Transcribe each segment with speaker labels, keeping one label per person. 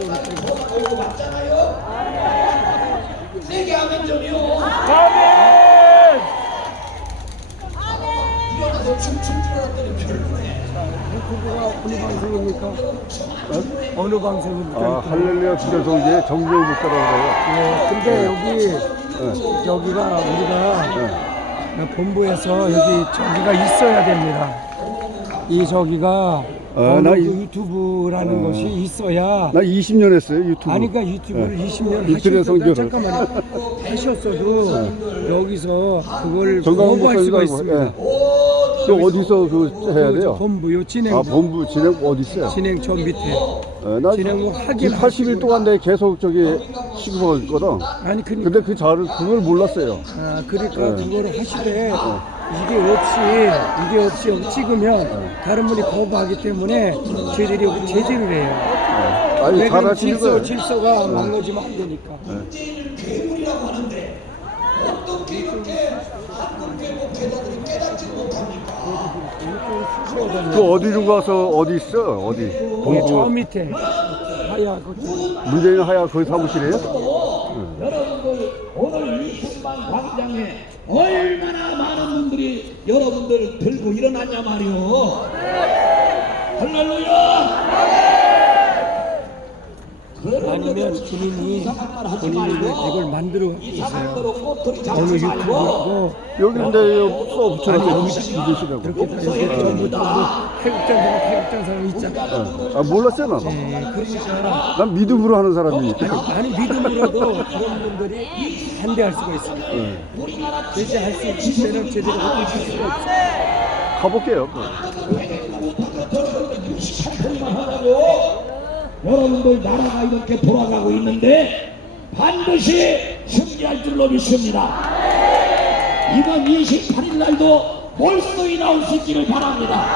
Speaker 1: 이거 맞잖아요. 세게 하면 좀요. 일어나서 춤춤 들어갔더니 별로네.
Speaker 2: 유튜브가 어느 방송입니까? 어느 방송입니까?
Speaker 3: 아, 할렐루야 주전성지의 정재우 목사라고 그래요.
Speaker 2: 예, 근데 여기가 우리가 본부에서 저기가 있어야 됩니다. 이 저기가
Speaker 3: 나
Speaker 2: 유튜브라는 것이 있어야.
Speaker 3: 나 20년 했어요 유튜브.
Speaker 2: 아니 그러니까 유튜브를 20년
Speaker 3: 이틀의
Speaker 2: 하셨어도
Speaker 3: 성교를.
Speaker 2: 잠깐만요. 하셨어도 여기서 그걸
Speaker 3: 정강훈
Speaker 2: 거부할 수가
Speaker 3: 목사님하고,
Speaker 2: 있습니다.
Speaker 3: 또 어디서 그 해야 돼요?
Speaker 2: 본부 요 진행.
Speaker 3: 아, 본부 진행 어디 있어요?
Speaker 2: 진행 저 밑에.
Speaker 3: 나
Speaker 2: 진행을 하긴
Speaker 3: 80일 동안 내 계속 저기 시급하고 있거든.
Speaker 2: 아니
Speaker 3: 근데 그걸 몰랐어요.
Speaker 2: 그러니까 그거를 하시되 이게 없이 여기 찍으면 다른 분이 거부하기 때문에 저희들이 여기 제재를 해요.
Speaker 3: 아니
Speaker 2: 왜 그럼
Speaker 3: 잘하시는 거예요.
Speaker 2: 질서가 망가지면 안 되니까.
Speaker 1: 괴물이라고 하는데 어떻게 이렇게 한국 교회 목회자들이 깨닫지 못합니까?
Speaker 3: 그 어디로 가서 어디 있어? 어디?
Speaker 2: 저
Speaker 3: 본부
Speaker 2: 밑에 하야
Speaker 3: 문재인 하야 거기 사무실이에요?
Speaker 1: 여러분들 오늘 이 순방 광장에 얼마나 많은 분들이 여러분들 들고 일어났냐 말이오. 할렐루야.
Speaker 2: 아니면 본인이 이걸 만들어 있어요. 어느
Speaker 1: 어느
Speaker 2: 유튜브하고
Speaker 3: 여기 근데 써 붙여놨어요. 믿으시라고.
Speaker 2: 태극장 사람 있잖아.
Speaker 3: 아 몰랐어요 난.
Speaker 2: 그러니까
Speaker 3: 난 믿음으로 하는 사람이니까.
Speaker 2: 아니 믿음으로도 그런 분들이 반대할 수가 있습니다. 제재할 수 있을 때는 제대로 할 수가 없어요.
Speaker 3: 가볼게요.
Speaker 1: 여러분들 나라가 이렇게 돌아가고 있는데 반드시 승리할 줄로 믿습니다. 이번 28일 날도 몰수이 나올 수 있기를 바랍니다.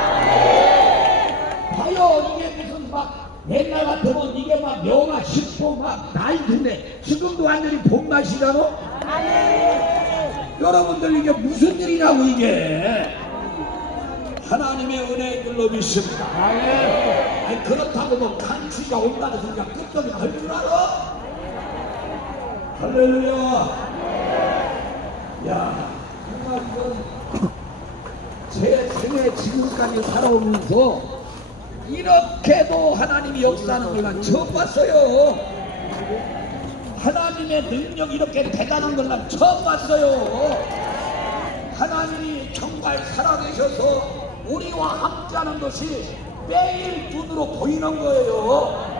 Speaker 1: 봐요, 이게 무슨 막 옛날 같으면 이게 막 영하 10도 막 나이인데 지금도 완전히 봄맛이잖아. 여러분들 이게 무슨 일이냐고 이게. 하나님의 은혜인 줄로 믿습니다. 아니 그렇다고 뭐 간추가 온다는 소리가 끝까지 갈 줄 알아? 할렐루야. 야, 정말 이건 제 생애 지금까지 살아오면서 이렇게도 하나님이 역사하는 걸 난 처음 봤어요. 하나님의 능력이 이렇게 대단한 걸 난 처음 봤어요. 하나님이 정말 살아계셔서 우리와 함께하는 것이 매일 눈으로 보이는 거예요.